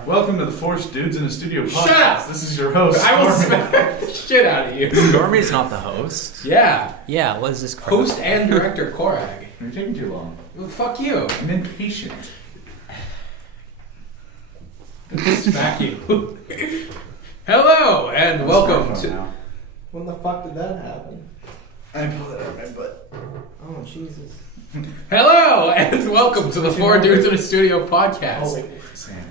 Welcome to the Forced Dudes in a Studio podcast. Shut up! This is your host. I will smack the shit out of you. Dormy's not the host. Yeah. Yeah, what is this crap? Host and director Korag. You're taking too long. Well, fuck you. I'm impatient. Smack you. Hello and welcome to. Now. When the fuck did that happen? I pulled it out of my butt. Oh, Jesus. Hello and welcome to the Four Dudes in a Studio podcast. Oh, wait. Sam.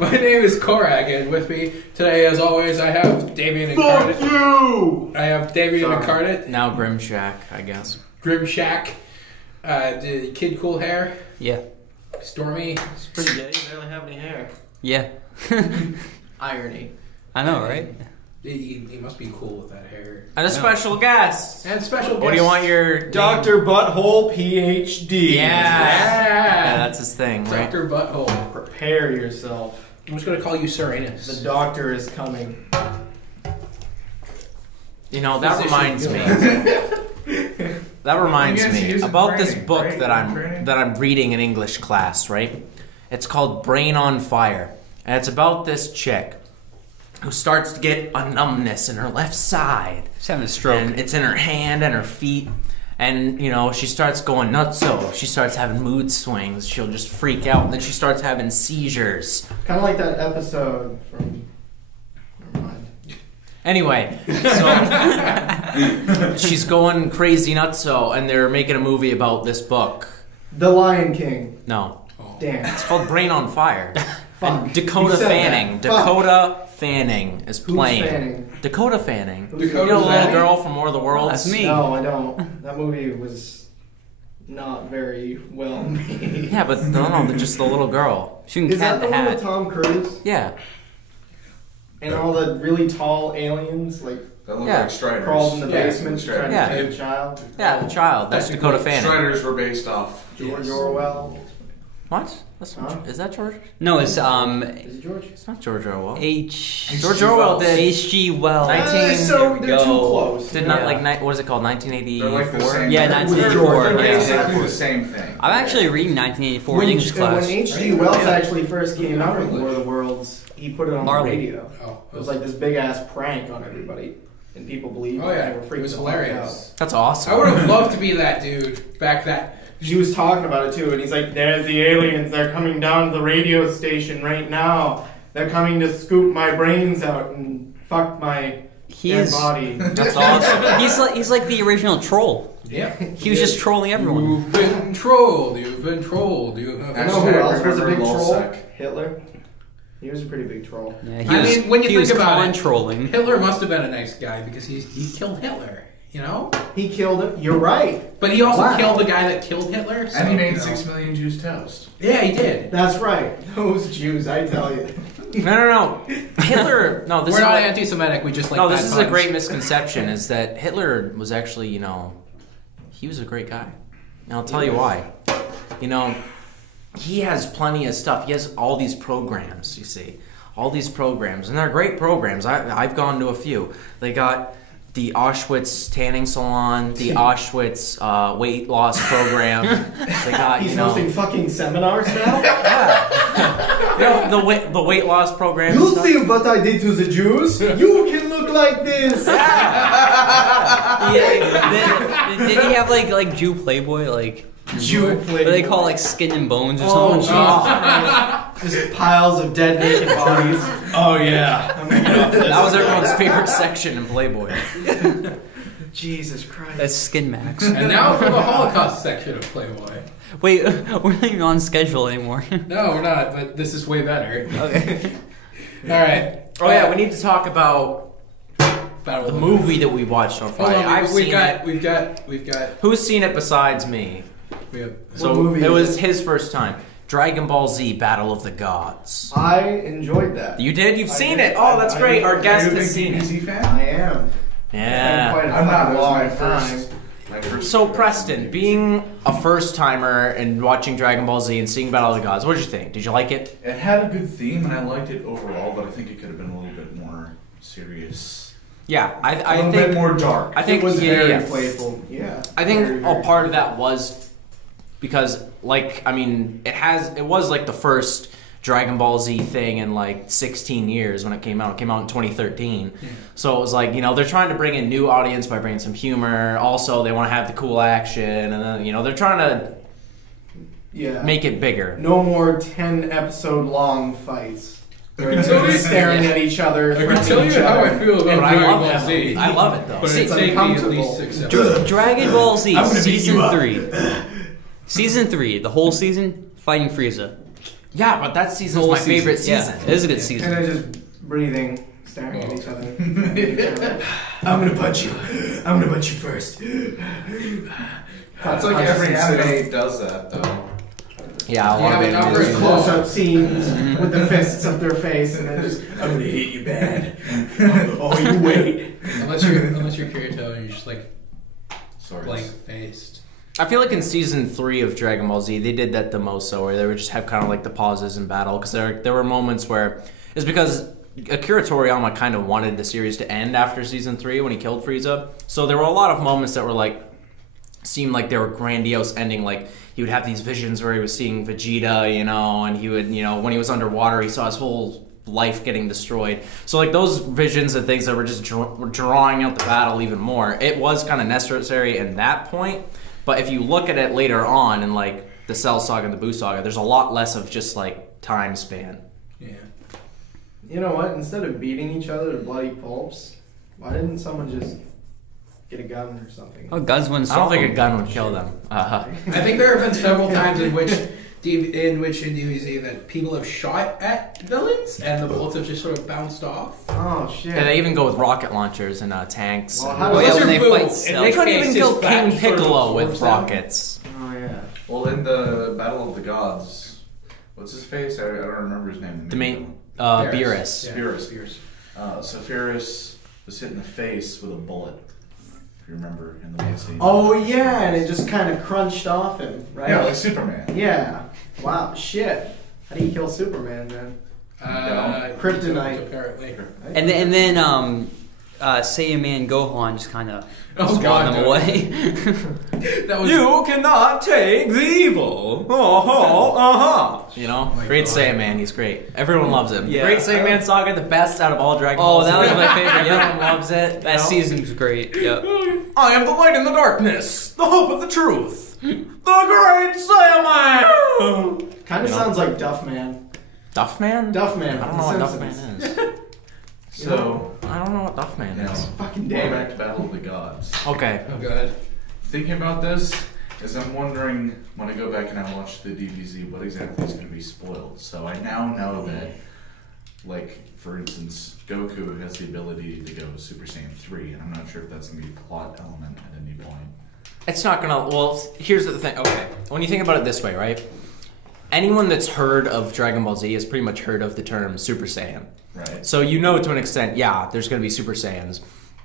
My name is Korag, and with me today, as always, I have Damien Incarnate. Fuck you! I have Damien Sorry. Incarnate, Now Grimshack, I guess. Grimshack, Kid Cool Hair, Yeah. Stormy. It's pretty good. You barely have any hair. Yeah. Irony. I know, right? He must be cool with that hair. And a special guest. And special guest. What do you want your Dr. Butthole, PhD. Yeah. Yeah. That's his thing, right? Dr. Butthole. Prepare yourself. I'm just going to call you Sir Anus. The doctor is coming. You know, that Physician reminds me. Gilbert. That reminds I guess he me is in about this training, book right? that I'm reading in English class, right? It's called Brain on Fire. And it's about this chick who starts to get a numbness in her left side. She's having a stroke. And it's in her hand and her feet. And, you know, she starts going nuts. So she starts having mood swings. She'll just freak out. And then she starts having seizures. Kind of like that episode from... Never mind. Anyway, so she's going crazy nutso. And they're making a movie about this book. The Lion King. No. Damn. It's called Brain on Fire. Fuck. And Dakota You said Fanning. that. Fuck. Dakota Fanning is Who's playing. Fanning? Dakota Fanning. Who's Dakota You know the little Fanning? girl from War of the Worlds? That's me. No, I don't. That movie was not very well made. Yeah, but no, just the little girl. She can Is that cat the the one with hat. Tom Cruise? Yeah. And all the really tall aliens, like, That look Yeah. like Striders. crawled in the Yeah, basement trying Yeah. to kill a child? Yeah, the child. That's Dakota Fanning. Striders were based off George Orwell. What? That's Huh? Is that George? No, it's Is it George? It's not George Orwell. H. George Orwell did. H.G. Wells. 19 so they're too go. close. Did not Yeah. like what is it called? They're like the 1984. same Yeah, thing. 1984, They're yeah. exactly the same thing. I'm actually reading 1984 in English When class. H.G. Wells actually first came out with War of the Worlds, he put it on Marley. the radio. Oh, It was like this big ass prank on everybody, and people believed. Oh, yeah. They were freaking It was the fuck hilarious. That's I awesome. would have loved to be that dude back that. out. He was talking about it too, and he's like, "There's the aliens. They're coming down to the radio station right now. They're coming to scoop my brains out and fuck my He dead is. body." That's awesome. He's like the original troll. Yeah. He was just trolling everyone. You've been trolled. You've been trolled. You have. You know who else was a big Remember troll? Lulzsec. Hitler. He was a pretty big troll. Yeah, he I was, mean, when you he think was about it, trolling. Hitler must have been a nice guy because he killed Hitler, you know? He killed him. You're right. But he also Wow. killed the guy that killed Hitler. So, And he made you know. 6 million Jews toast. Yeah, he did. That's right. Those Jews, I tell you. No. Hitler. No, this We're is not what- anti-Semitic. We just like. No, this bad is a puns. great misconception. Is that Hitler was actually, you know, he was a great guy. And I'll tell you why. You know, he has plenty of stuff. He has all these programs. You see, all these programs, and they're great programs. I've gone to a few. They got the Auschwitz tanning salon, the Auschwitz weight loss program. They got He's hosting fucking seminars now. you know, the weight loss program. You and stuff. see what I did to the Jews? You can look like this. Yeah, did he have like Jew Playboy, like Jew what do they call like Skin and Bones or Oh, something? Jesus. Just piles of dead naked bodies. Oh, yeah. That was everyone's favorite section in Playboy. Jesus Christ. That's Skin Max. And now for the Holocaust section of Playboy. Wait, we're not even on schedule anymore. No, we're not. But this is way better. Okay. All right. Oh yeah, we need to talk about Battle the of movie that we watched on Hold Friday. on, I've we've seen got. it. We've got. Who's seen it besides me? We have. So movie it is was it? his first time. Dragon Ball Z: Battle of the Gods. I enjoyed that. You did? You've I seen did. it? Oh, that's I great. did. Our guest Are you a has big seen it. DBZ fan? I am. Yeah. Quite a I'm not. It fucking was my long time. first. My first So Preston, being a first timer and watching Dragon Ball Z and seeing Battle of the Gods, what did you think? Did you like it? It had a good theme, and I liked it overall, but I think it could have been a little bit more serious. Yeah, A I little bit think more dark. I think It was yeah, very yeah. playful. Yeah. I think Very, a very part of that was because, like, I mean, it was like the first Dragon Ball Z thing in like 16 years when it came out. It came out in 2013. So it was like, they're trying to bring in new audience by bringing some humor. Also, they want to have the cool action, and then, they're trying to make it bigger. No more 10-episode long fights. I Where can tell they're you- staring at each other. I can threatening tell each you how other. I feel about But I Dragon love Ball that Z. I love it though. But It's it's taking me at uncomfortable. least 6 episodes. Dragon Ball Z I'm gonna beat season you up. 3. Season 3, the whole season fighting Frieza. Yeah, but that season's Whole my favorite season. Yeah, it is a good And season. they're just breathing, staring at each other. I'm gonna punch you. I'm gonna punch you first. That's like every anime does that though. Yeah, a lot Yeah, of but not it very is. close. Close-up scenes with the fists up their face, and then just I'm gonna hit you bad. Oh, you wait. Unless you're Kirito and you're just like Sorry. blank faced. I feel like in season 3 of Dragon Ball Z, they did that the most so, where they would just have kind of like the pauses in battle, because there were moments where it's because Akira Toriyama kind of wanted the series to end after season 3 when he killed Frieza. So there were a lot of moments that were like seemed like they were grandiose ending. Like he would have these visions where he was seeing Vegeta, and he would, when he was underwater, he saw his whole life getting destroyed. So like those visions and things that were just drawing out the battle even more. It was kind of necessary in that point. But if you look at it later on in like the Cell Saga and the Buu Saga, there's a lot less of just like time span. Yeah. You know what? Instead of beating each other to bloody pulps, why didn't someone just get a gun or something? Oh, guns wouldn't I don't stop think a them. gun would kill them. I think there have been several times in which in DBZ that people have shot at villains and the bullets have just sort of bounced off. Oh shit! Yeah, they even go with rocket launchers and tanks. Well, and- how Oh, does yeah, when Wizard they Boo, fight and Cell. they couldn't face even his kill back King sort of Piccolo with absorbs them. rockets. Oh yeah. Well, in the Battle of the Gods, what's his face? I don't remember his name. The main Beerus. Beerus. Yeah, Beerus. Beerus. So Beerus was hit in the face with a bullet. If you remember in the main scene. Oh yeah, and it just kind of crunched off him, right? yeah, like Superman. Yeah. Wow. Shit. How do you kill Superman then? Kryptonite. Apparently. And then Saiyaman Gohan just kind of Oh, swatted God, them no. away. That was cannot take the evil. my Great God. Saiyaman, he's great. Everyone loves him. Yeah. Great Saiyaman Saga, the best out of all Dragon Oh, Ball. that was my favorite. Everyone Yeah. loves it. That season's great. Yep. I am the light in the darkness, the hope of the truth, the great Saiyaman. Kind of sounds like Duffman. Duffman? Duffman. I don't from know what The Duffman Simpsons. is. So, I don't know what Duffman you know, is. Fucking going damn back it. to Battle of the Gods. Okay. Oh god. Thinking about this, is I'm wondering when I go back and I watch the DBZ, what exactly is going to be spoiled. So I now know that, like, for instance, Goku has the ability to go Super Saiyan 3, and I'm not sure if that's going to be a plot element at any point. It's not gonna. Well, here's the thing. Okay, when you think about it this way, right? Anyone that's heard of Dragon Ball Z has pretty much heard of the term Super Saiyan. Right. So you know to an extent, yeah, there's gonna be Super Saiyans.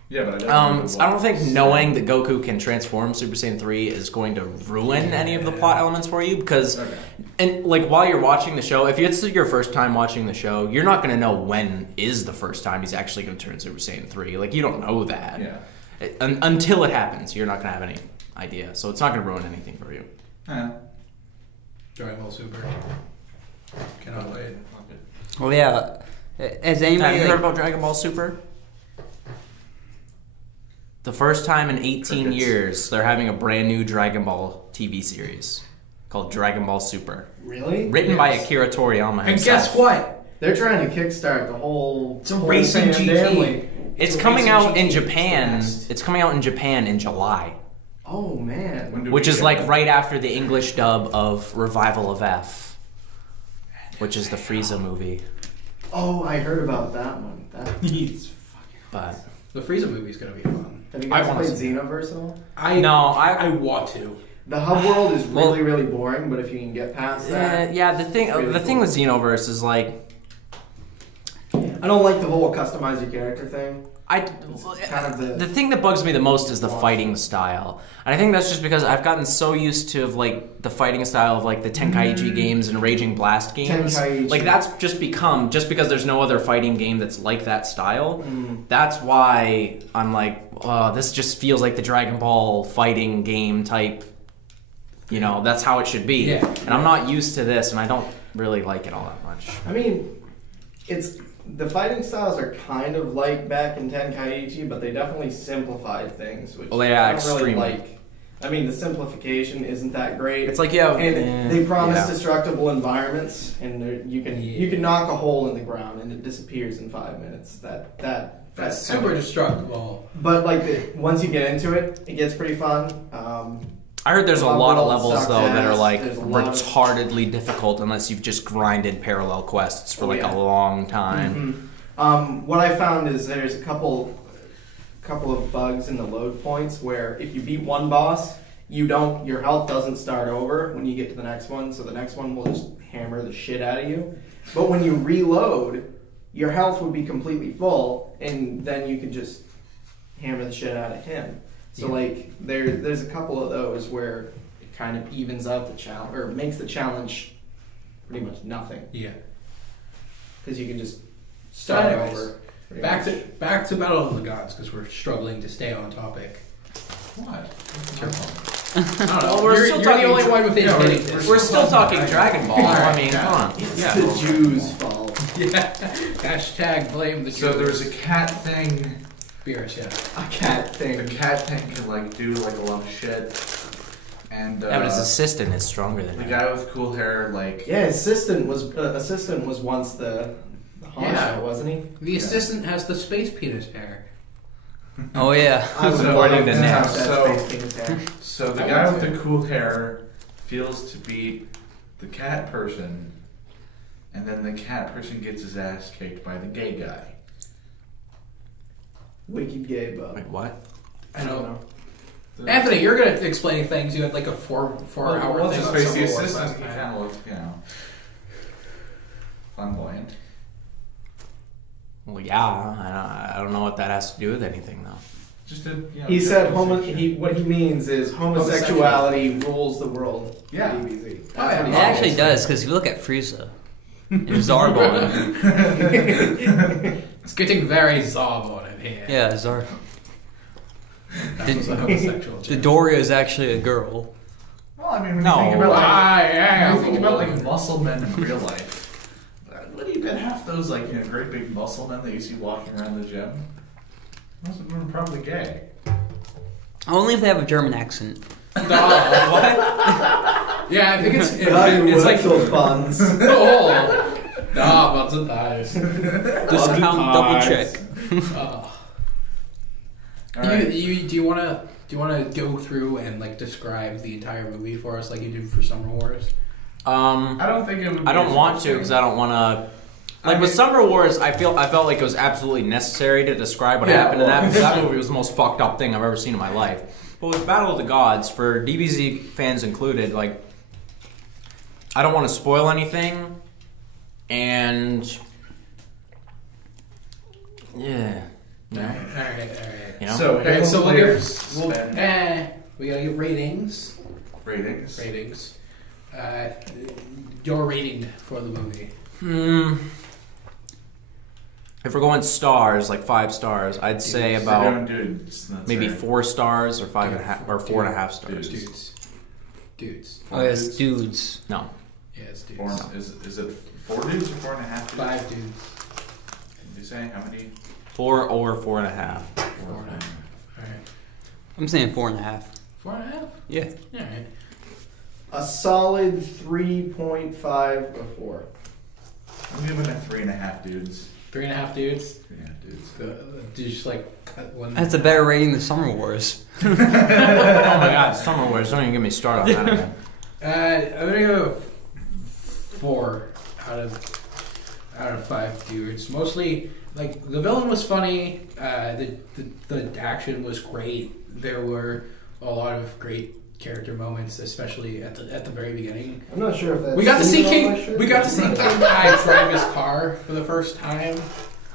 Yeah, but I don't know I don't think knowing that Goku can transform Super Saiyan 3 is going to ruin any of the plot elements for you, because, Okay. and like while you're watching the show, if it's your first time watching the show, you're not going to know when is the first time he's actually going to turn Super Saiyan 3. Like, you don't know that. Yeah. Until it happens, you're not going to have any idea. So it's not going to ruin anything for you. Yeah. Dragon Ball Super. Cannot wait. Well, yeah. Has anybody Have you like, heard about Dragon Ball Super? The first time in 18 Crickets. years, they're having a brand new Dragon Ball TV series called Dragon Ball Super. Really? Written by Yes. Akira Toriyama And himself. guess what? They're trying to kickstart the whole. It's a whole racing Saiyan GT. family. It's It's a coming racing out in GT. Japan. It's the best. It's coming out in Japan in July, Oh man. When do which we is get like that? right after the English dub of Revival of F, which is the Frieza movie. Oh, I heard about that one. That's fucking. But The Frieza movie's gonna be fun. Have you I guys wanna played see Xenoverse at all? I want to. The hub world is Well- really, really boring, but if you can get past that, yeah, the thing Really the thing cool. with Xenoverse is like I don't like the whole customize your character thing. kind of the- the thing that bugs me the most is the fighting style, and I think that's just because I've gotten so used to like the fighting style of like the Tenkaichi games and Raging Blast games. Tenkaichi. Like that's just because there's no other fighting game that's like that style. That's why I'm like, this just feels like the Dragon Ball fighting game type. You know, that's how it should be, Yeah. and I'm not used to this, and I don't really like it all that much. I mean, it's the fighting styles are kind of like back in Tenkaichi, but they definitely simplified things, which Well, yeah, I don't really extremely. like. I mean, the simplification isn't that great. It's like, yeah, And they promise yeah. destructible environments, and you can Yeah. knock a hole in the ground and it disappears in 5 minutes. That's super destructible. But like once you get into it, it gets pretty fun. I heard there's a lot of Overall, it levels sucks though that are ass. like There's a lot of- retardedly difficult unless you've just grinded parallel quests for like Yeah. a long time. What I found is there's a couple of bugs in the load points where if you beat one boss, your health doesn't start over when you get to the next one, so the next one will just hammer the shit out of you. But when you reload, your health would be completely full, and then you could just hammer the shit out of him. So Yeah. like there's a couple of those where it kind of evens out the challenge or makes the challenge pretty much nothing Yeah. because you can just So start anyways, over. pretty back much. to Battle of the Gods because we're struggling to stay on topic. What? It's your fault. Well, we're still you're talking the only one with yeah, hitting we're this. We're still talking Dragon Ball. I mean, Yeah. come on. It's Yeah. the Jews' fault. Yeah. Hashtag blame the So there was Jews. a cat thing. Beerus, yeah. A cat The thing. cat thing can like do like a lot of shit. And Yeah, but his assistant is stronger than the him. guy with cool hair, like Yeah, assistant was once the Honcho, Yeah. wasn't he? The assistant has the space penis hair. Oh yeah. I would According love to to Nick. have that So- space penis hair. So the I guy would with the say. cool hair feels to beat the cat person, and then the cat person gets his ass kicked by the gay guy. Wicked gay, bub. Wait, what? I know. The- Anthony, you're good at explaining things. You had like a four hour Well, thing let's on face the Summer Wars assistant last time. kind of looks, flamboyant. Well, yeah. I don't know what that has to do with anything though. Just a, He said what he means is homosexuality rules the world. Yeah. DBZ. Oh, yeah. That's what It he actually says. does, because if you look at Frieza and Zarbon. It's getting very Zob in here. Yeah, Zar. That was a homosexual joke. Dodoria is actually a girl. Well, I mean, when No. you think about like, I am when you think about a like muscle men in real life, what do you bet half those like great big muscle men that you see walking around the gym? Most of them are probably gay. Only if they have a German accent. What? Yeah, I think it's like those buns. oh, buns and thighs. Discount double check. Oh. All right. Do you want to go through and like describe the entire movie for us like you did for Summer Wars? I don't think it would. Be I don't as want to interesting. because I don't want to. I Like with mean- Summer Wars, I felt like it was absolutely necessary to describe what Yeah, happened in that well, because that movie was the most fucked up thing I've ever seen in my life. But with Battle of the Gods, for DBZ fans included, like I don't want to spoil anything, and yeah, All right. you know. So, Okay, Halo so we'll players give, we'll, spend we gotta give ratings. ratings. Your rating for the movie. If we're going stars, like 5 stars, I'd say We're about going dudes, that's maybe right. 4 stars or 5.5 or 4.5 stars. Dudes. Oh, yes, dudes. No, Yeah, it's dudes. Four, is it 4 dudes or 4.5 dudes? 5 dudes. Did you say how many? 4 or 4.5. 4.5. Alright. I'm saying 4.5. 4.5? Yeah. Alright. A solid 3.5 or 4. I'm giving it 3.5 dudes. 3.5 dudes. 3.5 dudes. Did you just like cut one? That's a better rating than Summer Wars. Oh my god, Summer Wars! Don't even get me started on that again. I'm gonna go 4 out of 5 dudes. Mostly, like the villain was funny. The action was great. There were a lot of great character moments, especially at the very beginning. I'm not sure if that's. We got to see King. Shirt. We got to see King Kai drive his car for the first time.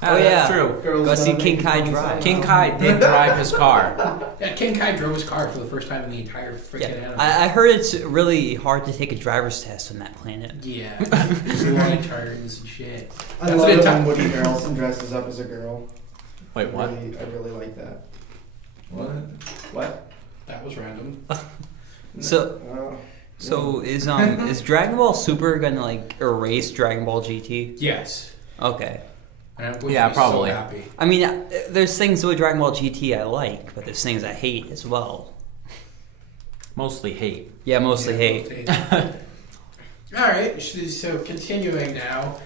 Oh, that's yeah. true. Girls Go see love King making Kai fun of drive. themselves. King Kai did drive his car. Yeah, King Kai drove his car for the first time in the entire freaking Yeah. anime. I heard it's really hard to take a driver's test on that planet. Yeah, long turns and shit. I That's love a it good when time. Woody Harrelson dresses up as a girl. Wait, what? I really like that. What? What? That was random. So, So is Dragon Ball Super gonna like erase Dragon Ball GT? Yes. Okay. And I would Yeah, be probably. So happy. I mean, there's things with Dragon Ball GT I like, but there's things I hate as well. Mostly hate. Yeah, mostly hate. All right, so continuing now,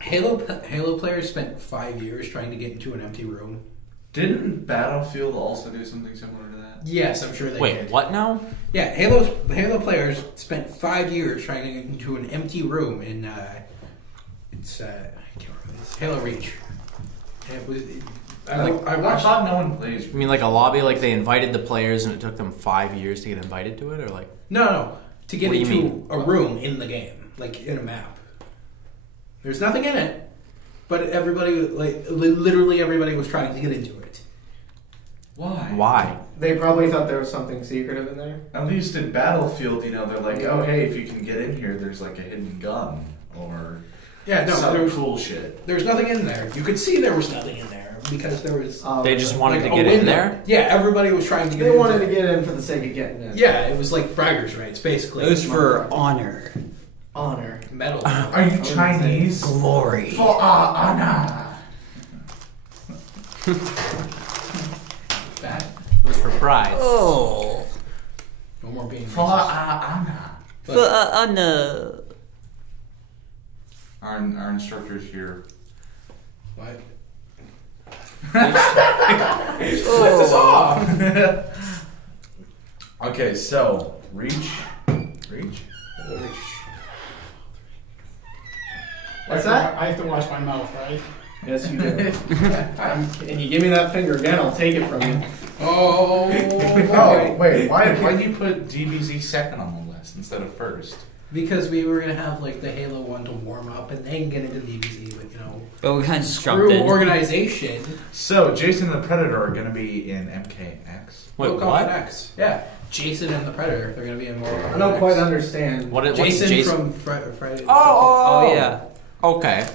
Halo players spent 5 years trying to get into an empty room. Didn't Battlefield also do something similar to that? Yes, I'm sure they Wait, did. what now? Yeah, Halo players spent 5 years trying to get into an empty room in I can't remember. It's Halo Reach. And it was. I I watched. thought no one plays. You mean like a lobby, like they invited the players and it took them 5 years to get invited to it, or like? No, to get What do you into mean? a room in the game, like in a map. There's nothing in it, but everybody, literally everybody was trying to get into it. Why? Why? They probably thought there was something secretive in there. At least in Battlefield, they're like, oh hey, if you can get in here, there's like a hidden gun or Yeah, no, some there was, cool shit. there's nothing in there. You could see there was nothing in there because there was. They just wanted like to a get in window. there? Yeah, everybody was trying to get. They into wanted to it. get in for the sake of getting in. Yeah, it was like braggers' rights, basically. It was for honor, Honor. medal. Are you Chinese? glory. For honor. That. It was for pride. Oh, No more being. For honor. for honor. Our instructors here. What? Oh. Okay, so Reach. What's that? I have to wash my mouth, right? Yes, you do. And you give me that finger again, I'll take it from you. Oh. Oh wait, why'd you put DBZ second on the list instead of first? Because we were gonna have like the Halo one to warm up and then get into DBZ, but But we kind of jumped screw in. organization. So Jason and the Predator are going to be in MKX. Wait, Mortal what? Kombat X. Yeah, Jason and the Predator. They're gonna be in Mortal Kombat I don't X. quite understand. What's Jason, Jason? from Friday. Oh yeah. Okay.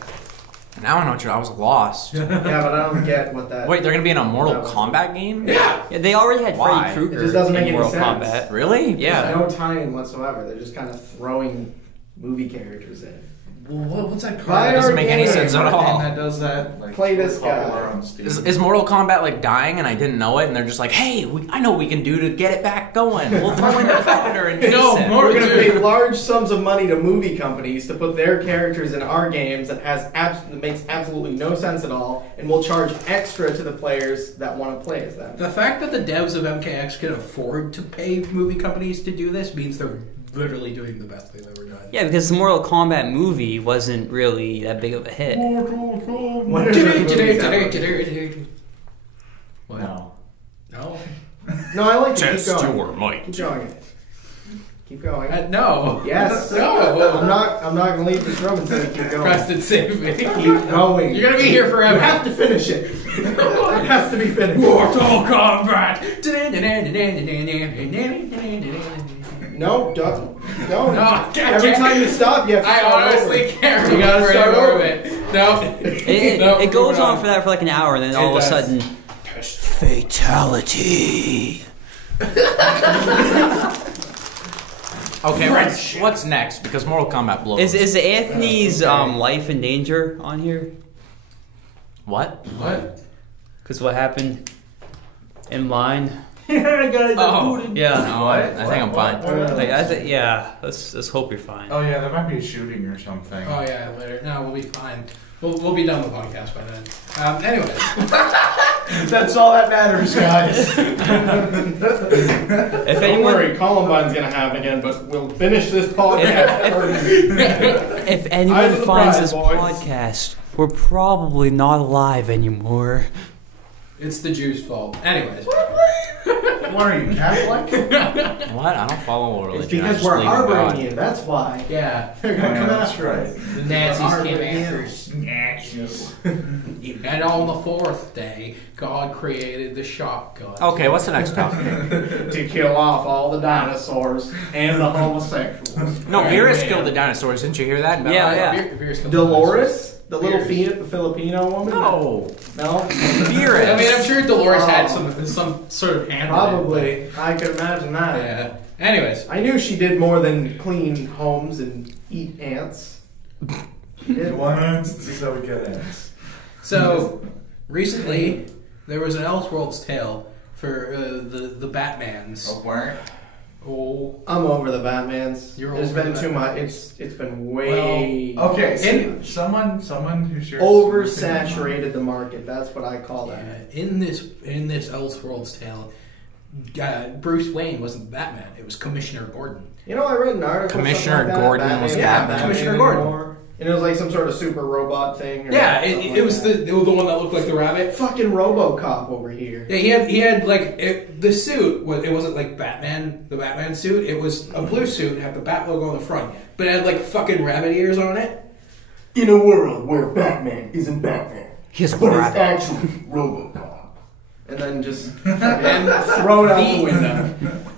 Now I know what I was lost. Yeah, but I don't get what that. Wait, they're gonna be in a Mortal No. Kombat game? Yeah. Yeah, they already had Why? Freddy Krueger It just doesn't make in any Mortal sense. Kombat. Really? Yeah. There's no tie-in whatsoever. They're just kind of throwing movie characters in. Well, what's that Buy card? It doesn't our make any game. sense at all. That does that. Like, Play this popular guy. on Steam. Is Mortal Kombat like dying and I didn't know it and they're just like, hey, I know what we can do to get it back going. We'll throw in the Predator and Jason. No, more- We're going to pay large sums of money to movie companies to put their characters in our games that that makes absolutely no sense at all, and we'll charge extra to the players that want to play as them. The fact that the devs of MKX can afford to pay movie companies to do this means they're literally doing the best they've ever done. Yeah, because the Mortal Kombat movie wasn't really that big of a hit. When are those movies ever? What? No. No. No, I like to Test keep going. your might. Keep going. Keep going. No. Yes. No. I'm not gonna leave this room until you keep going. Preston, save me. Keep going. You're gonna be here forever. You have to finish it. It has to be finished. Mortal Kombat. No, don't. No, I can't. Every time you stop, you have to I start honestly over. can't You gotta remember start any more over. of it. No. It goes on for that for like an hour, and then all of a does. sudden, fatality. Okay, what's next? Because Mortal Kombat blows. Is Anthony's life in danger on here? What? What? Because what happened in line? Guys, Oh. Yeah. No, I think I'm fine. Like, yeah. Let's hope you're fine. Oh yeah, there might be a shooting or something. Oh yeah, later. No, we'll be fine. We'll be done with the podcast by then. Anyways. That's all that matters, guys. If Don't anyone, worry, Columbine's gonna happen again, but we'll finish this podcast first. if Eyes anyone on the finds prize, this boys. podcast, we're probably not alive anymore. It's the Jews' fault. Anyways. What are you, Catholic? What? I don't follow a religion. It's I because just we're believe in God. harboring you. That's why. Yeah. They're gonna come that's after us. The Nazis Harboring came after you. us. And on the fourth day, God created the shotgun. Okay, what's the next topic? To kill off all the dinosaurs and the homosexuals. No, Right, Beerus man. killed the dinosaurs. Didn't you hear that? Yeah. Dolores, the little Beers. Filipino woman. No. No. Beerus. I mean, I'm sure Dolores had some sort of hand in it, Probably. I could imagine but- that. Yeah. Anyways, I knew she did more than clean homes and eat ants. She did. This is how we get ants. so recently there was an Elseworlds tale for the Batmans. Oh, where? Oh, I'm over the Batmans. You're There's over been the too much. Batmans. It's been way Okay, someone who shares oversaturated the market. That's what I call that. in this Elseworlds tale, Bruce Wayne wasn't Batman. It was Commissioner Gordon. You know, I read an article. Commissioner something like that, Gordon was Batman, Batman. Commissioner anymore. Gordon. And it was like some sort of super robot thing. Or Yeah, something it was like the one that looked like the rabbit. fucking RoboCop over here. Yeah, he had like the suit. It wasn't like the Batman suit. It was a blue suit, had the Bat logo on the front, but it had like fucking rabbit ears on it. In a world where Batman isn't Batman, He's a but is rabbit. actually RoboCop. And then just throw it out the window.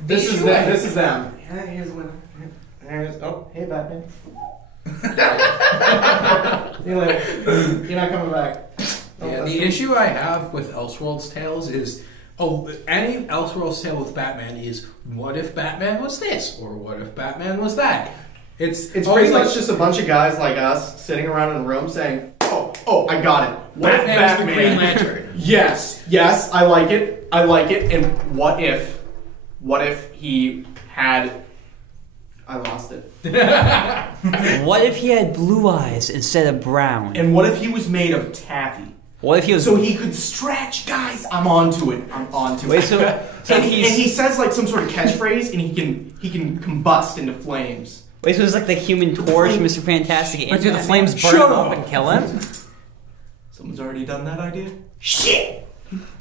This is issue them. I- This is them. Yeah, here's the window. There's, oh, hey Batman. See you later. You're not coming back. Oh, Yeah, that's the good. issue I have with Elseworlds tales is, any Elseworlds tale with Batman is, what if Batman was this, or what if Batman was that? It's always pretty like- much just a bunch of guys like us sitting around in a room saying, "Oh, I got it. What if Batman was the Batman? Green Lantern. Yes, I like it. And what if he had? I lost it. What if he had blue eyes instead of brown? And what if he was made of taffy? What if he was So he could stretch, guys. I'm onto it. Wait, it. so And he's he says like some sort of catchphrase, and he can combust into flames. wait, so it's like the Human Torch, Mr. Fantastic. But and do the Batman? flames burn Shut him up up. and kill him? Someone's already done that idea. Shit.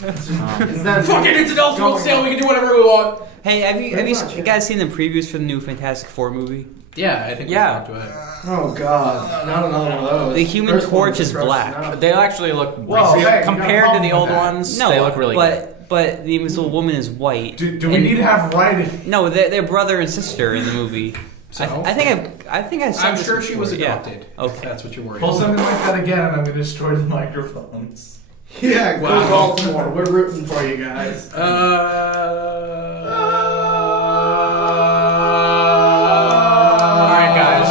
It's them. Fuck it, it's an Elseworlds tale. We can do whatever we want. Hey, have you Pretty much, you guys seen the previews for the new Fantastic Four movie? Yeah, I think Yeah. we talked about it. Oh God, not another one of those. The Human First one Torch is gross black. enough. They actually look Well, hey, you compared got a to the problem old with that. ones. No, they look really good. but the Invisible Woman is white. Do we And- need to have writing? No, they're brother and sister in the movie. So? I think I said I'm this sure she was before. Yeah. adopted. Okay. If that's what you're worried Pull about. something like that again, and I'm going to destroy the microphones. Yeah, go Wow. Baltimore. We're rooting for you guys. Alright, guys.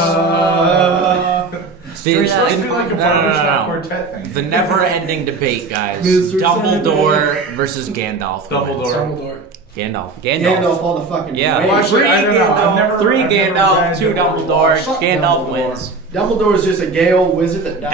Straight The- out. Let's the- do like a no, no, barbershop no, no. quartet thing. The never-ending debate, guys. Mr. Dumbledore versus Gandalf. Who wins? Dumbledore. Dumbledore. Gandalf. Gandalf all the fucking Yeah. way. Well, actually, I don't know. I've never- Three I've never Gandalf, read two Dumbledore. Fuck Gandalf Dumbledore. wins. Dumbledore's just a gay old wizard that dies.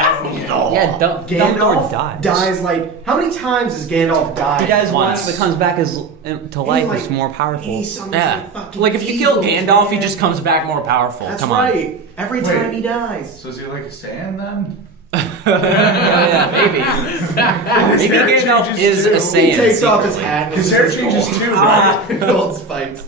Yeah, Dumbledore Gandalf dies. like how many times has Gandalf died? He dies Once. once, but comes back as to life like, as more powerful. He's some Yeah. fucking Like if you kill evils, Gandalf, he man. just comes back more powerful. That's Come on. right. Every Wait. time he dies. So is he like a sand then? Yeah, maybe. Maybe hair Gandalf changes is too. a He Saiyan. takes off his secretly. hat. and His it's hair just changes gold. too, right? Gold spikes.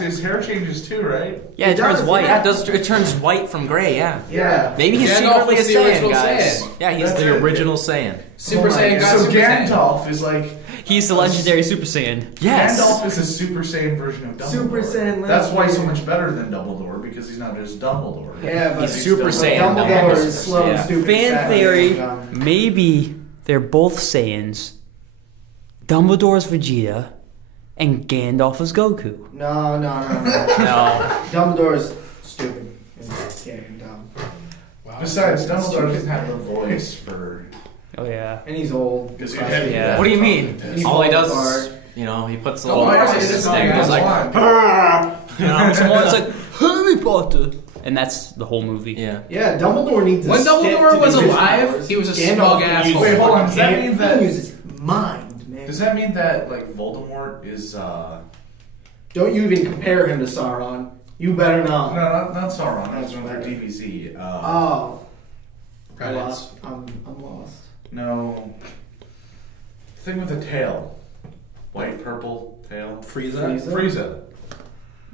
His hair changes too, right? Yeah, it It turns does, white. Yeah, it turns white from gray. Yeah. Yeah. Maybe he's Gandalf secretly a was the Saiyan, original guys. Saiyan. Yeah, he's That's the it. original Saiyan. Super Oh my Saiyan God. got So Super Saiyan. Gandalf is like He's the legendary Super Saiyan. Yes. Gandalf is a Super Saiyan version of Dumbledore. Super Saiyan That's why he's so legendary. much better than Dumbledore because he's not just Dumbledore. Yeah, but He's Super Saiyan. Dumbledore Dumbledore. is slow and Yeah. stupid. Fan sad. theory, maybe they're both Saiyans. Dumbledore's Vegeta, and Gandalf is Goku. No. No. Dumbledore's stupid and gay and dumb. Wow. Besides, Dumbledore doesn't have the voice for. Oh yeah. And he's old. Because you'd have Yeah. What do you mean? He All he does falls is, he puts a Oh, little yeah, his it's thing. not He's like, Someone's like Harry Potter, and that's the whole movie. yeah. Yeah, Dumbledore needs to When stick Dumbledore to was the alive, powers. he was a Gandalf smug can asshole. use- Wait, hold on. Does that mean He that? can use his mind, man. Does that mean that like Voldemort is? Don't you even compare him to Sauron. You better No, not. not Sauron. That's That's from their right. DBZ. Oh. I Credits. lost. I'm lost. No. Thing with a tail. White, purple tail. Frieza. Frieza.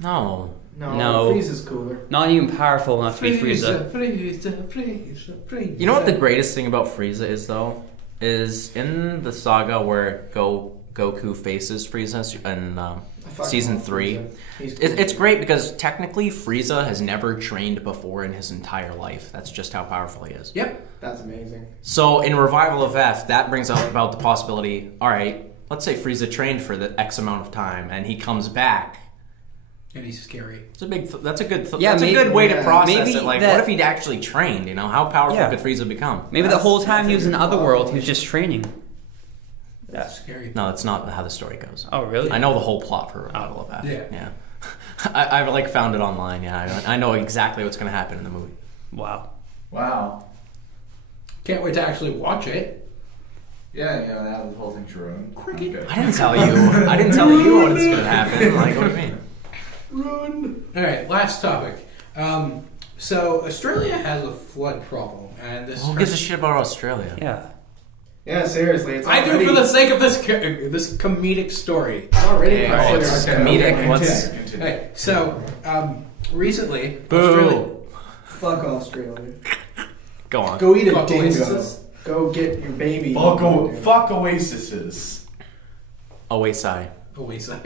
No. No. Frieza's cooler. Not even powerful enough to be Frieza. Frieza. You know what the greatest thing about Frieza is, though? Is in the saga where Goku faces Frieza in I fucking season love 3. Frieza. He's cool. It's great because technically Frieza has never trained before in his entire life. That's just how powerful he is. Yep. That's amazing. So in Revival of F, that brings up about the possibility, alright, let's say Frieza trained for the X amount of time and he comes back. And he's scary. It's a big. That's a good. Yeah, that's maybe- a good way to yeah. process Maybe it. Like, that- what if he'd actually trained? You know, how powerful Yeah. could Frieza become? Maybe the whole time That's he was in a good Otherworld, call. he was just training. That's scary. No, that's not how the story goes. Oh, really? I know the whole plot for Battle of F. Yeah. Yeah. I've like found it online. Yeah, I know exactly what's going to happen in the movie. Wow. Wow. Can't wait to actually watch it. Yeah, now the whole thing's ruined. Cricket. Okay. I didn't tell you. I didn't tell you what's going to happen. Like, what do you mean? Run. All right, last topic. So Australia has a flood problem, and this. Who gives a shit about Australia? Yeah. Yeah, seriously, it's I do already- for the sake of this comedic story. It's already Okay, oh, it's considered- comedic. Okay, What's- continue. Okay, so recently, Boo. Australia. Fuck Australia. Go on. Go eat a Fuck dingo. Oasis. Go get your baby. Fuck Oasises. Oh, wait, sigh. Oasis.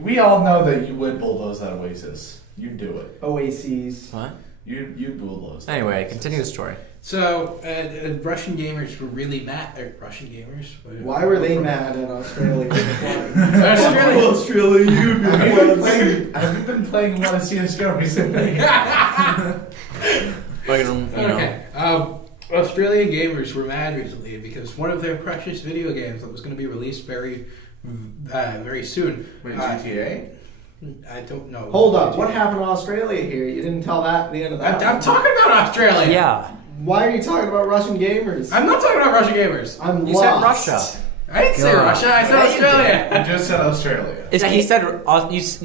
We all know that you would bulldoze that Oasis. You'd do it. Oases. What? You'd bulldoze that Anyway, Oasis. continue the story. So Russian gamers were really mad. Russian gamers. Why were they mad at Australia? Australia. Australia, you Have you been playing a lot of CSGO recently? Like, you know, Okay. Australian gamers were mad recently because one of their precious video games that was going to be released very soon. Wait, GTA? I don't know. Hold up, what happened to Australia here? You didn't tell that at the end of that. I'm talking about Australia. Yeah. Why are you talking about Russian gamers? I'm not talking about Russian gamers. I'm You said lost. Russia. I didn't say God. Russia. I said Yeah, you Australia. You just said Australia. Is Yeah, he he said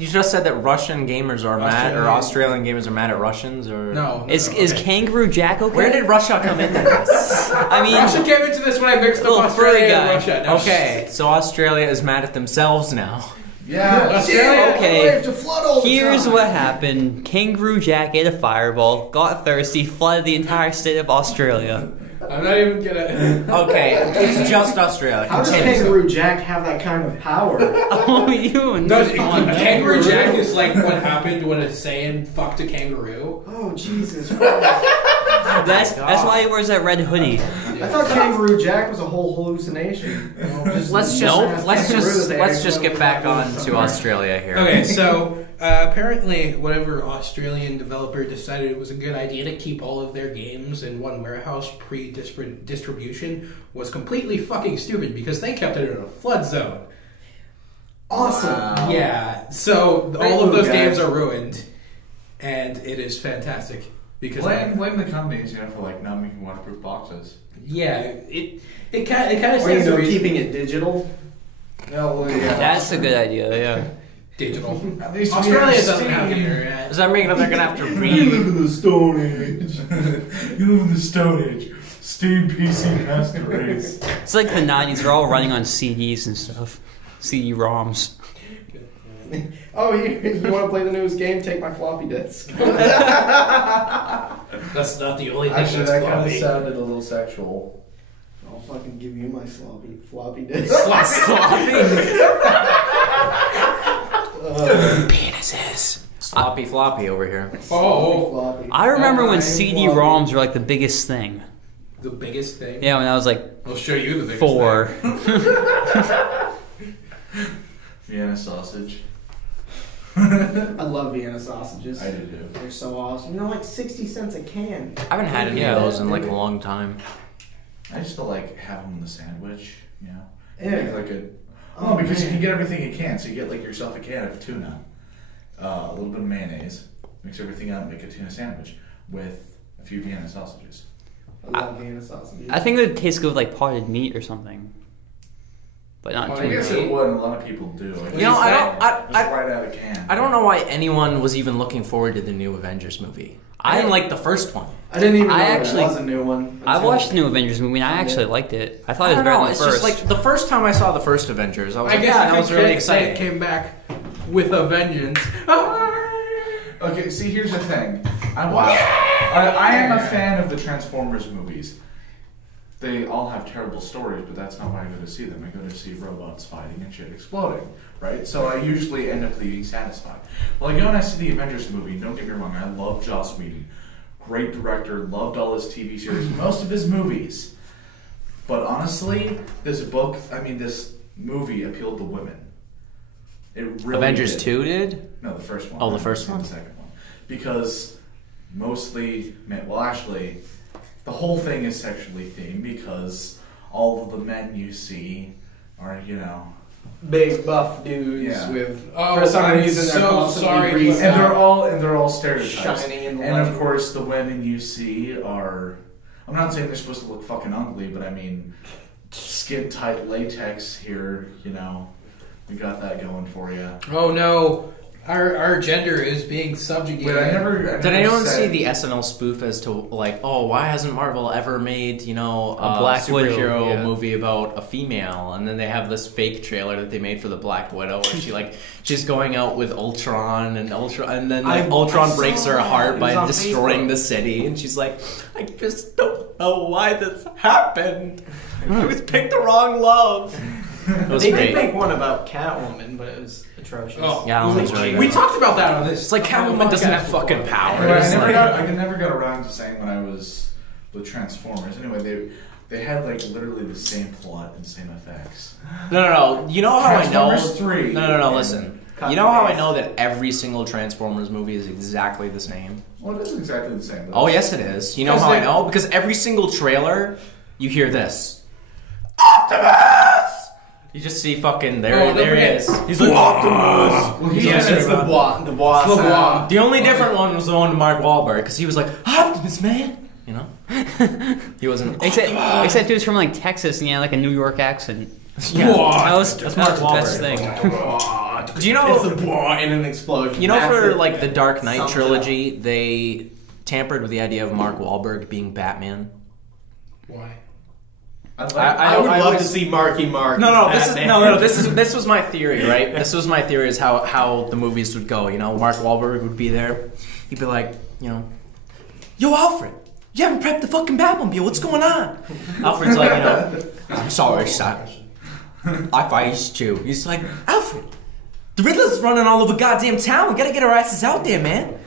you just said that Russian gamers are mad, or Australian. Australian gamers are mad at Russians, or No. Is okay. Kangaroo Jack okay? Where did Russia come into this? I mean, Russia came into this when I mixed up Little Australia furry and guy. Russia. No, Okay, so Australia is mad at themselves now. Yeah. Australia. Okay. We have to flood all the here's time. what happened. Kangaroo Jack ate a fireball, got thirsty, flooded the entire state of Australia. I'm not even gonna. Okay, it's just Australia. How does Continue. Kangaroo Jack have that kind of power? Oh, you and No, this fun. Kangaroo Jack is like what happened when a Saiyan fucked a kangaroo. Oh, Jesus Christ. That's why he wears that red hoodie. I thought Kangaroo Jack was a whole hallucination. Let's just get back on to Australia here. Okay, so apparently, whatever Australian developer decided it was a good idea to keep all of their games in one warehouse pre-distribution was completely fucking stupid because they kept it in a flood zone. Awesome. Wow. Yeah, so Great all of move, those guys. games are ruined, and it is fantastic because Blame the companies, for like not making waterproof boxes. yeah, it kind of Or, stands to reason. keeping it digital. No, well, yeah. That's a good idea, yeah. Digital. At least we Australia have doesn't have Steam. internet. Does that mean that they're gonna have to You read? live in the Stone Age. You live in the Stone Age. Steam PC Master Race. It's like the 90s, they're all running on CDs and stuff. CD-ROMs. Oh, you want to play the newest game? Take my floppy disk. That's not the only thing Actually, that's that kind of floppy. sounded a little sexual. I'll fucking give you my floppy disk. Penises. Sloppy floppy over here. Oh, Floppy. I remember when Floppy. CD-ROMs were like the biggest thing. the biggest thing. Yeah, when I was like I'll show you the biggest 4. thing. Vienna sausage. I love Vienna sausages. I do too. They're so awesome. Like 60 cents a can. I haven't had any Yeah. of those in like a long time. I just feel like have them in the sandwich, Yeah. Make like a. Oh, because you can get everything you can. So you get like yourself a can of tuna, a little bit of mayonnaise, mix everything up, make a tuna sandwich with a few Vienna sausages. I love Vienna sausages. I think it would taste good with like potted meat or something. But not Oh, I tuna. guess it would. And a lot of people do. Like, You know, I don't. just I right out of can. I don't know why anyone was even looking forward to the new Avengers movie. I didn't like the first one. I didn't even know I there actually- was a new one. I until- watched the new Avengers movie and I actually liked it. I thought I it was don't better know. than It's the first. just like the first time I saw the first Avengers, I was I like, guess yeah, you that was could really say it exciting. came back with a vengeance. Okay, see, here's the thing. I am a fan of the Transformers movies. They all have terrible stories, but that's not why I go to see them. I go to see robots fighting and shit exploding, right? So I usually end up leaving satisfied. Well, I go and I see the Avengers movie. Don't get me wrong, I love Joss Whedon. Great director, loved all his TV series, most of his movies. But honestly, this movie appealed to women. It really Avengers did. 2 did? No, the first one. Oh, the I haven't first seen one. The second one. Because mostly, well, actually, the whole thing is sexually themed because all of the men you see are, Big buff dudes Yeah. with Oh, for some I'm reason they're so constantly sorry, greased but- and they're all stereotypes. shiny in the And light. of course, the women you see are. I'm not saying they're supposed to look fucking ugly, but I mean, skin tight latex here. We got that going for you. Oh no, our gender is being subjugated. Wait, I never. Did anyone see the SNL spoof as to why hasn't Marvel ever made a Black superhero Widow, yeah. movie about a female? And then they have this fake trailer that they made for the Black Widow where she's going out with Ultron and then Ultron I breaks saw her that. heart It by was on destroying Facebook. the city, and she's like, I just don't know why this happened. I was picked the wrong love. It was They great. did make one about Catwoman, but it was atrocious. Oh, Yeah, that one's really we good. talked about that on this. It's like Catwoman doesn't have fucking powers. Anyway, Like- I never got around to saying when I was with Transformers. Anyway, they had literally the same plot and same effects. No. You know how I know? Transformers 3. No. Listen. You know how I know that every single Transformers movie is exactly the same? Well, it is exactly the same. But Oh yes, it is. You know Because how I they- know? Because every single trailer, you hear this. Optimus! You just see fucking there Oh, he forget- is. He's like Optimus. Well, He's yeah, listening it's to the Rob. bois. The bois. It's the bois. The only different one was the one to Mark Wahlberg because he was like Optimus, man. He wasn't. Except he was from like Texas and he had like a New York accent. Yeah. That was That's the Mark best Wahlberg. thing. Do you know? It's the bois in an explosion. You know, for Massive. like the Dark Knight Sums it up. trilogy, they tampered with the idea of Mark Wahlberg being Batman. Why? I would love to see Marky Mark. No. as This is Batman. this was my theory, right? This was my theory is how the movies would go. Mark Wahlberg would be there. He'd be like, Yo, Alfred, you haven't prepped the fucking Batmobile. What's going on? Alfred's like, I'm sorry, son. I faced you. He's like, Alfred, the Riddler's running all over goddamn town. We gotta get our asses out there, man.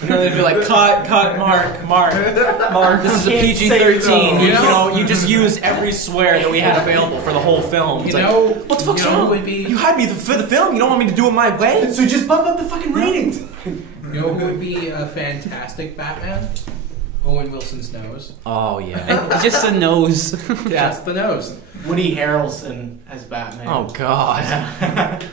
And then they'd be like, cut, Mark. This is a Can't PG-13. say so. You just used every swear that we had available for the whole film. It's You like, know, what the fuck's you know wrong? who would be- You hired me for the film. You don't want me to do it my way? So just bump up the fucking ratings. You know who would be a fantastic Batman? Owen Wilson's nose. Oh yeah. And just the nose. Just the nose. Woody Harrelson as Batman. Oh god.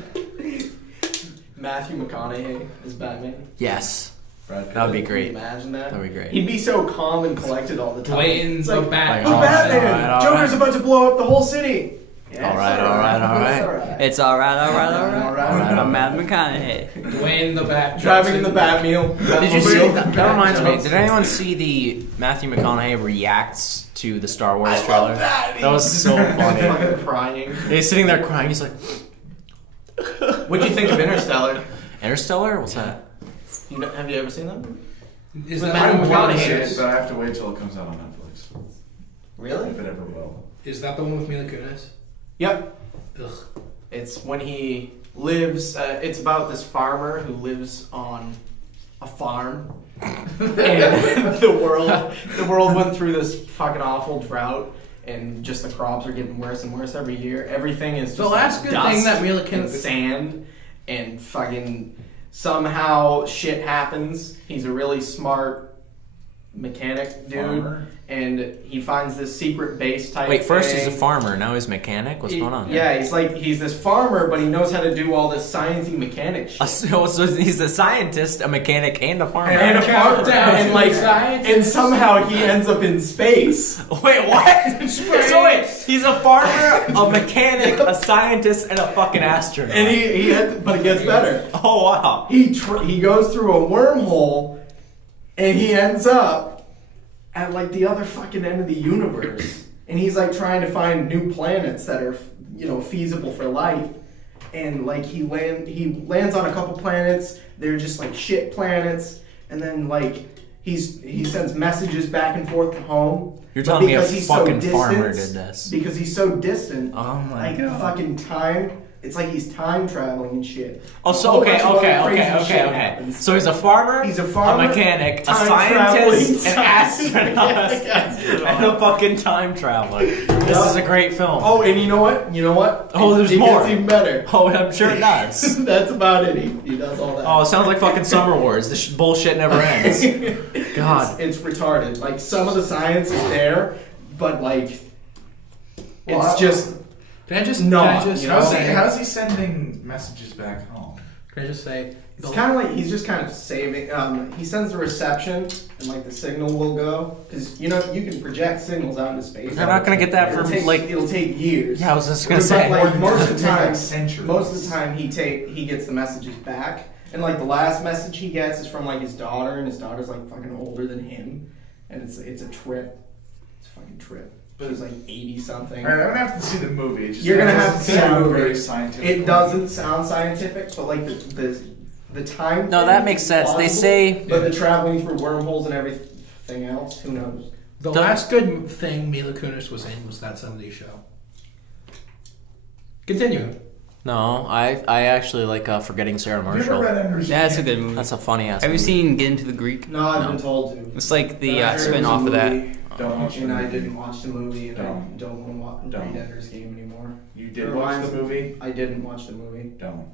Matthew McConaughey as Batman. Yes. Brad Pitt. That would be Can you great. imagine that? That'd be great. He'd be so calm and collected all the time. Dwayne It's the like, Bat. Like, "Oh, Batman! all right. Joker's about to blow up the whole city. Yeah, All right, it's all right. It's alright. Alright. I'm Matt McConaughey. Dwayne the Bat. Driving in the Batmobile. Did you see Batmobile. that reminds me, did anyone see the Matthew McConaughey reacts to the Star Wars I trailer? love that. That was so funny. Fucking crying. He's sitting there crying. He's like, What do you think of Interstellar? Interstellar? What's that? Have you ever seen that? Is With that Matthew the one McConaughey. with It Mila is, but I have to wait till it comes out on Netflix. Really? If it ever will. Is that the one with Mila Kunis? Yep. Ugh. It's when he lives. It's about this farmer who lives on a farm, and the world went through this fucking awful drought, and just the crops are getting worse and worse every year. Everything is just The last good dust thing that Mila and Kunis. sand, and fucking somehow shit happens. He's a really smart mechanic dude, Farmer. and he finds this secret base type. Wait, first he's a thing. farmer, now he's a mechanic? What's going on? Yeah, he's this farmer, but he knows how to do all this sciencey mechanic shit. So he's a scientist, a mechanic, and a farmer. And a farmer, Countdown and to like, science. and somehow he ends up in space. Wait, what? So wait, he's a farmer, a mechanic, a scientist, and a fucking astronaut. And but it gets better. Oh wow. He goes through a wormhole, and he ends up at like the other fucking end of the universe. And he's like trying to find new planets that are feasible for life. And like he lands on a couple planets. They're just like shit planets. And then like he sends messages back and forth to home. You're But telling me a because he's so fucking distant- farmer did this. Because he's so distant. Oh my like god. fucking time It's like he's time traveling and shit. Oh, A so whole okay. bunch of other crazy shit happens. So he's a farmer. He's a farmer, a mechanic, a time scientist, an traveling astronaut, scientist. and a fucking time traveler. This is a great film. Oh, and you know what? Oh, there's it more. gets even better. Oh, I'm sure it does. That's about it. He does all that. Oh, it sounds like fucking Summer Wars. This bullshit never ends. God. It's retarded. Like, some of the science is there, but like, it's just Can I just not. Can I just, You know? How's he sending messages back home? Can I just say? It's kind of like he's just kind of saving. He sends the reception, and like the signal will go because you can project signals out into space. They're not gonna get that for it'll take years. Yeah, I was just gonna But, say. like, most of the Like time, centuries. he gets the messages back, and like the last message he gets is from like his daughter, and his daughter's like fucking older than him, and it's a trip. It's a fucking trip. But it's like 80 something. Alright, I'm gonna have to see the movie. It just You're gonna doesn't have to see the sound movie. very scientific. It doesn't sound scientific, but like the time. No, thing that makes is sense. They plausible, say. but the traveling through wormholes and everything else, who knows? The last good thing Mila Kunis was in was That 70s Show. Continue. No, I actually like Forgetting Sarah Have you ever Marshall. read Ender's That's a Game? good movie. That's a funny ass. Have you movie. seen Get Into the Greek? No, I've No. been told to. It's like the But I heard it was spin a off of that. movie, Don't watch the and I movie. didn't watch the movie, and I Don't. don't want to read Ender's Game anymore. You did watch the movie? I didn't watch the movie. Don't.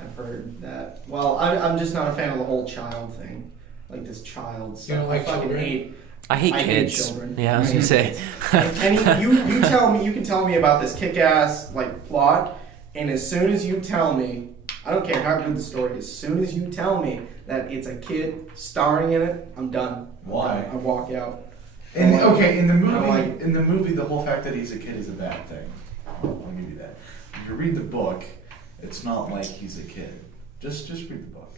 I've heard that. Well, I'm just not a fan of the whole child thing. Like this child stuff. You don't like I fucking children? hate. I hate I hate kids. children. Yeah, I was gonna say. And you tell me, you can tell me about this kick-ass like plot, and as soon as you tell me, I don't care how good the story is. As soon as you tell me that it's a kid starring in it, I'm done. Why? I walk out. In I don't the movie, the whole fact that he's a kid is a bad thing. I'll give you that. If you read the book, it's not like he's a kid. Just read the book.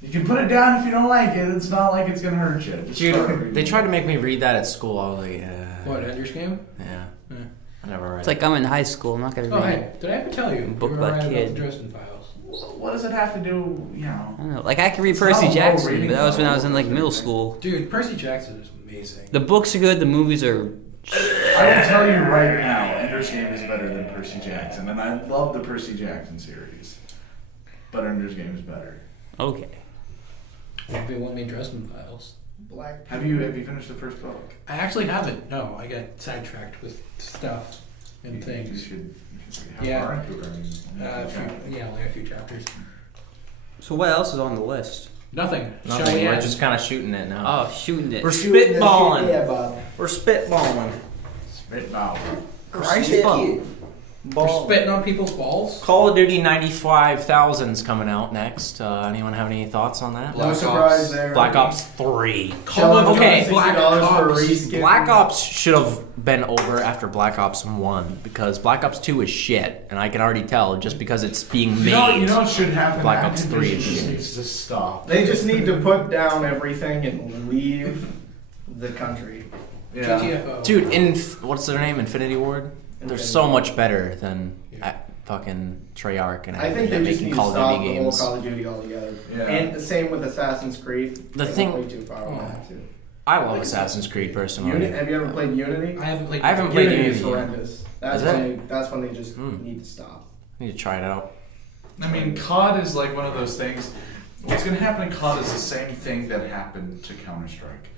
You can put it down if you don't like it. It's not like it's gonna hurt you. Just start Dude, reading they it. tried to make me read that at school. I was like, What, Ender's Game? yeah. Yeah. I never read It's it. like I'm in high school. I'm not gonna Oh, read hey, it. did I ever tell you? Book we were about writing kid. the Dresden Files. What does it have to do? You know. I don't know. Like I can read It's Percy not a low Jackson, rating but that was when I was level. in like middle school. Dude, Percy Jackson is amazing. The books are good. The movies are. I will tell you right now, Ender's Game is better than Percy Jackson, and I love the Percy Jackson series. But Ender's Game is better. Okay. They won me Dresden Files. Black. Have you finished the first book? I actually haven't. No, I got sidetracked with stuff and You things. should how Yeah. far into it are you? Only a few chapters. So what else is on the list? Nothing. Shall Nothing. we We're end? just kind of shooting it now. Oh, shooting it. We're spitballing. Yeah, Bob. We're spitballing. Spitball. We're spitting on people's balls. Call of Duty 95,000's coming out next. Anyone have any thoughts on that? No surprise there. Black Ops 3. Call of Okay, Duty, Black $60 for a Ops. reskin. Black Ops should have been over after Black Ops 1 because Black Ops 2 is shit, and I can already tell just because it's being made. You know what should happen? Black Ops Activision 3 is just shit. needs to stop. They just need to put down everything and leave the country. Yeah. GTFO. Dude, what's their name? Infinity Ward? They're Infinity so Ward. much better than Yeah. fucking Treyarch and I think they Activision just making need to Call of stop Duty the whole games. Call of Duty altogether. Yeah. And the same with Assassin's Creed. The They thing- went way too far on that too. I love Assassin's Creed personally. Have you ever played Unity? I haven't played. I haven't played Unity is Unity. horrendous. That's Is when they just Hmm. need to stop. I need to try it out. I mean, COD is like one of those things. What's going to happen in COD is the same thing that happened to Counter-Strike.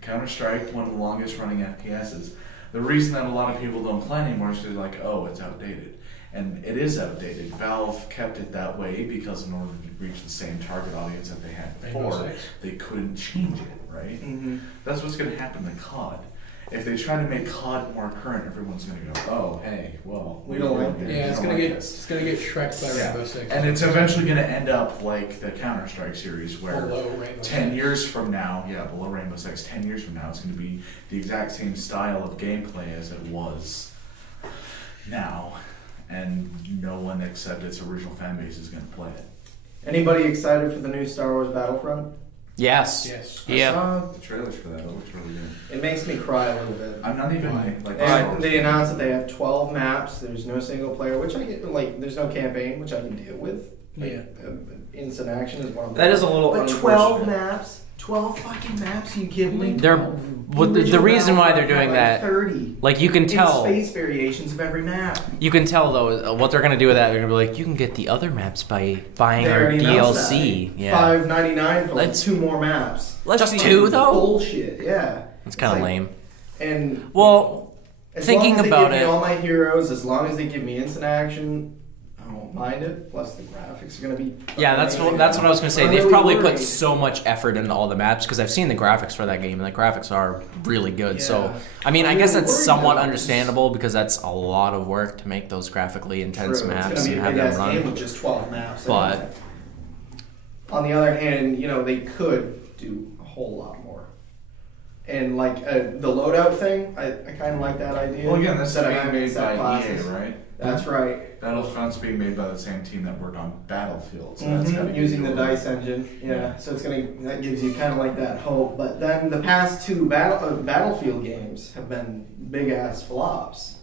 Counter-Strike, one of the longest running FPSs. The reason that a lot of people don't play anymore is because they're like, oh, it's outdated. And it is outdated. Valve kept it that way because in order to reach the same target audience that they had Rainbow before, Six. they couldn't change it, right? Mm-hmm. That's what's going to happen to COD. If they try to make COD more current, everyone's going to go, oh, hey, well, We don't like it. Yeah, it's We don't gonna like get this. it's gonna get Shrek by Yeah. Rainbow Six. And it's eventually going to end up like the Counter-Strike series where below Rainbow 10 Six. years from now, below Rainbow Six, 10 years from now, it's going to be the exact same style of gameplay as it was now. And no one except its original fan base is going to play it. Anybody excited for the new Star Wars Battlefront? Yes. Yes. I Yeah. saw the trailers for that. It looks really good. It makes me cry a little bit. I'm not even Why? like They announced that they have 12 maps. There's no single player, which I get. Like, there's no campaign, which I can deal with. Yeah. Instant action is one of them. That is a little But 12 unfortunate. maps. 12 fucking maps, you kidding me? The reason why they're doing that, 30. like you can tell, Space variations of every map. you can tell though what they're gonna do with that. They're gonna be like, you can get the other maps by buying They our already announced DLC. that. Yeah, $5.99 for like Let's- 2 more maps. just 2 though. Bullshit, yeah. It's kind of like- lame. And Well, as thinking long as they about give it- me all my heroes, as long as they give me instant action, I won't mind it. Plus the graphics are gonna be. yeah, that's amazing. what I was gonna say. I'm They've really probably worried. put so much effort into all the maps because I've seen the graphics for that game, and the graphics are really good. So Yeah. I mean, I I'm guess really that's worried, somewhat though. understandable because that's a lot of work to make those graphically intense True, maps it's and gonna have be a them big-ass game run. with just 12 maps. But- anyway. On the other hand, they could do a whole lot more. And like the loadout thing, I kind of like that idea. Well, again, that's Instead of being having made set by classes. EA, right? That's right. Battlefront's being made by the same team that worked on Battlefield. So that's gotta give Using you the a little- dice engine, yeah. So that gives you kind of like that hope. But then the past 2 Battlefield games have been big ass flops.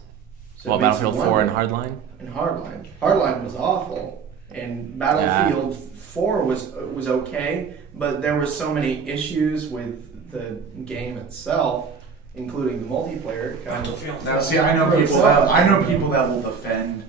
So Well, it makes you Battlefield 4 and wonder. Hardline. And Hardline. Hardline was awful, and Battlefield 4 was okay, but there were so many issues with the game itself, including the multiplayer. Kind of Now, see, I know people that will defend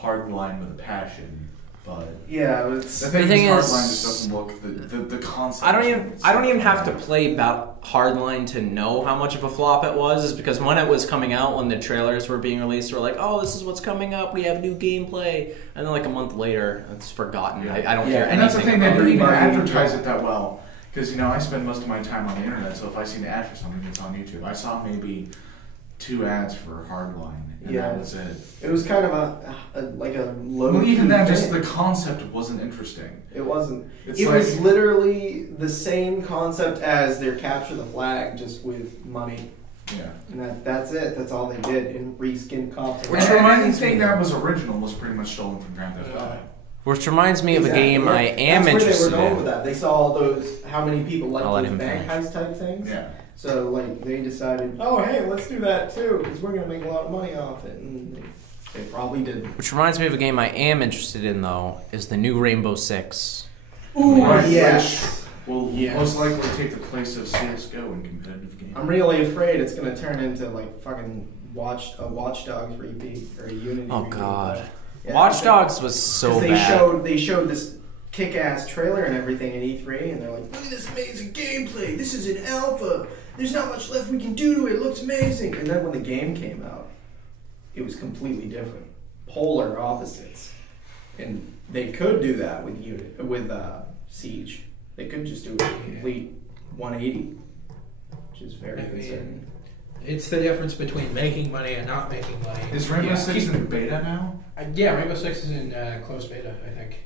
Hardline with a passion, but Yeah, the it's thing, thing is, is- Hardline just doesn't look the concept. I don't even have to play Hardline to know how much of a flop it was. Is because when it was coming out, when the trailers were being released, they were like, "Oh, this is what's coming up. We have new gameplay," and then like a month later, it's forgotten. Yeah. I don't hear anything. And that's the thing, they about didn't it. even Everybody- advertise it that well. Because, I spend most of my time on the internet, so if I see an ad for something, it's on YouTube. I saw maybe 2 ads for Hardline, and Yeah. that was it. it was kind of a low. Well, even then, key just thing. the concept wasn't interesting. It wasn't. It's It like, was literally the same concept as their capture the flag, just with money, yeah. and that's it. That's all they did, and reskin cops. Which reminds me, anything that was original was pretty much stolen from Grand Theft Auto. Which reminds me of a game I am That's interested where they were going with in. that. They saw all those, how many people like I'll let those him bank finish. heist type things. Yeah. So like they decided, oh hey, let's do that too, because we're gonna make a lot of money off it, and they probably did. Which reminds me of a game I am interested in though, is the new Rainbow Six. Ooh, Right, yes. Will Yes. most likely take the place of CS:GO in competitive games. I'm really afraid it's gonna turn into like fucking Watch Dogs repeat or a Unity. Oh repeat. God, Yeah, Watch Dogs was so 'cause bad. they showed this kick-ass trailer and everything at E3, and they're like, look at this amazing gameplay. This is an alpha. There's not much left we can do to it. It looks amazing. And then when the game came out, it was completely different, polar opposites. And they could do that with Siege. They could just do a complete 180, which is very concerning. It's the difference between making money and not making money. Is Rainbow Six in beta now? Yeah, Rainbow Six is in closed beta, I think,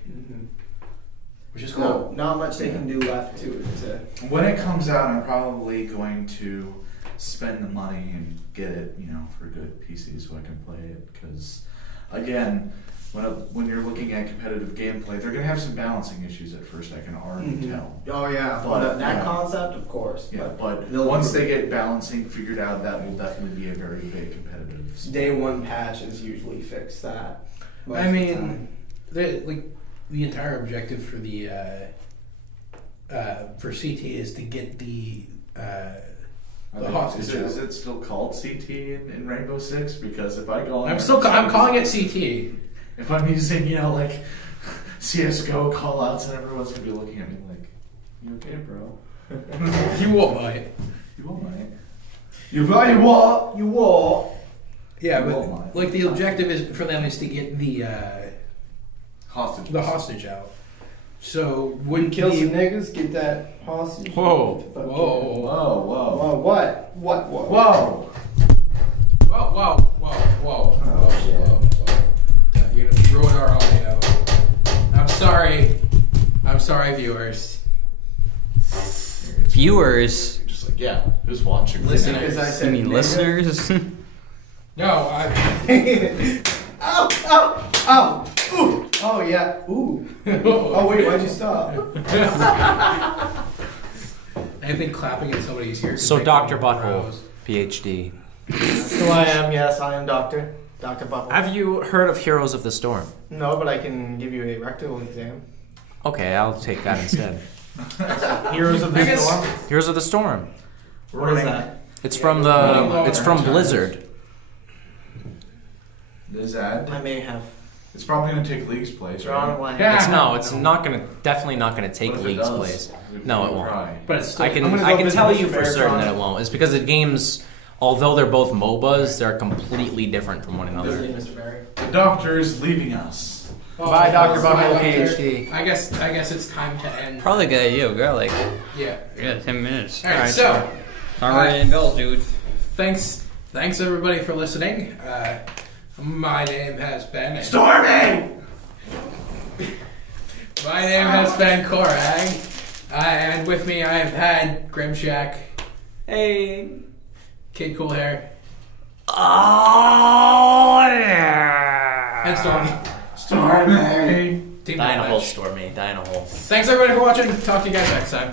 which is cool. No, not much they can do left to it. When it comes out, I'm probably going to spend the money and get it, for a good PC so I can play it. Because, again, when you're looking at competitive gameplay, they're going to have some balancing issues at first, I can already tell. Oh yeah, But, that yeah. concept, of course. Yeah, but they'll once improve. they get balancing figured out, that will definitely be a very big competitive sport. Day one patches usually fix that. most I of the mean, time. the entire objective for the for CT is to get the hostage. Is it still called CT in Rainbow Six? Because if I go on, I'm calling it CT. If I'm using, like CS:GO callouts, and everyone's gonna be looking at me like, "You okay, bro? You won't buy it. You won't mind. You buy what? You what? Yeah, You won't but mind. the objective is for them is to get the Hostage. out. So When when kill some niggas, get that hostage. Whoa. Whoa. Whoa! What? What? Whoa! Whoa. You're gonna ruin our audio. I'm sorry, viewers. Viewers, You're just like, yeah, who's watching? Listen, Because I you said mean nigga. listeners? No, Ow! Ow! Ow! Ooh! Oh yeah! Ooh! Oh wait, why'd you stop? I've been clapping at somebody's ear. So Dr. Butthole, PhD. That's who I am. Yes, I am Doctor Butler. Have you heard of Heroes of the Storm? No, but I can give you a rectal exam. Okay, I'll take that instead. Heroes of I the guess- Storm. Heroes of the Storm. What is that? It's from it's from Blizzard. Blizzard. I may have It's probably gonna take League's place, drawn a right? blank. Yeah. It's not gonna definitely not gonna take What if it League's does? place. We No, can it won't. try. But it's still. I can I'm gonna I go can visit tell Mr. you for Bear certain Tron. that it won't. It's because the games, although they're both MOBAs, they're completely different from one another. Visiting Mr. Barry. The doctor is leaving us. Bye, Dr. Bye, Buckle, Doctor. PhD. I guess it's time to end. Probably a good idea. We got like Yeah. 10 minutes. All right. So. Start ringing bells, dude. Thanks everybody for listening. My name has been Stormy! My name has been Korag, and with me I have had Grimshack, Hey. Kid Cool Hair, Oh yeah. and Stormy. Stormy! Team Die in a Deathmatch. hole, Stormy. Die in a hole. Thanks everybody for watching. Talk to you guys next time.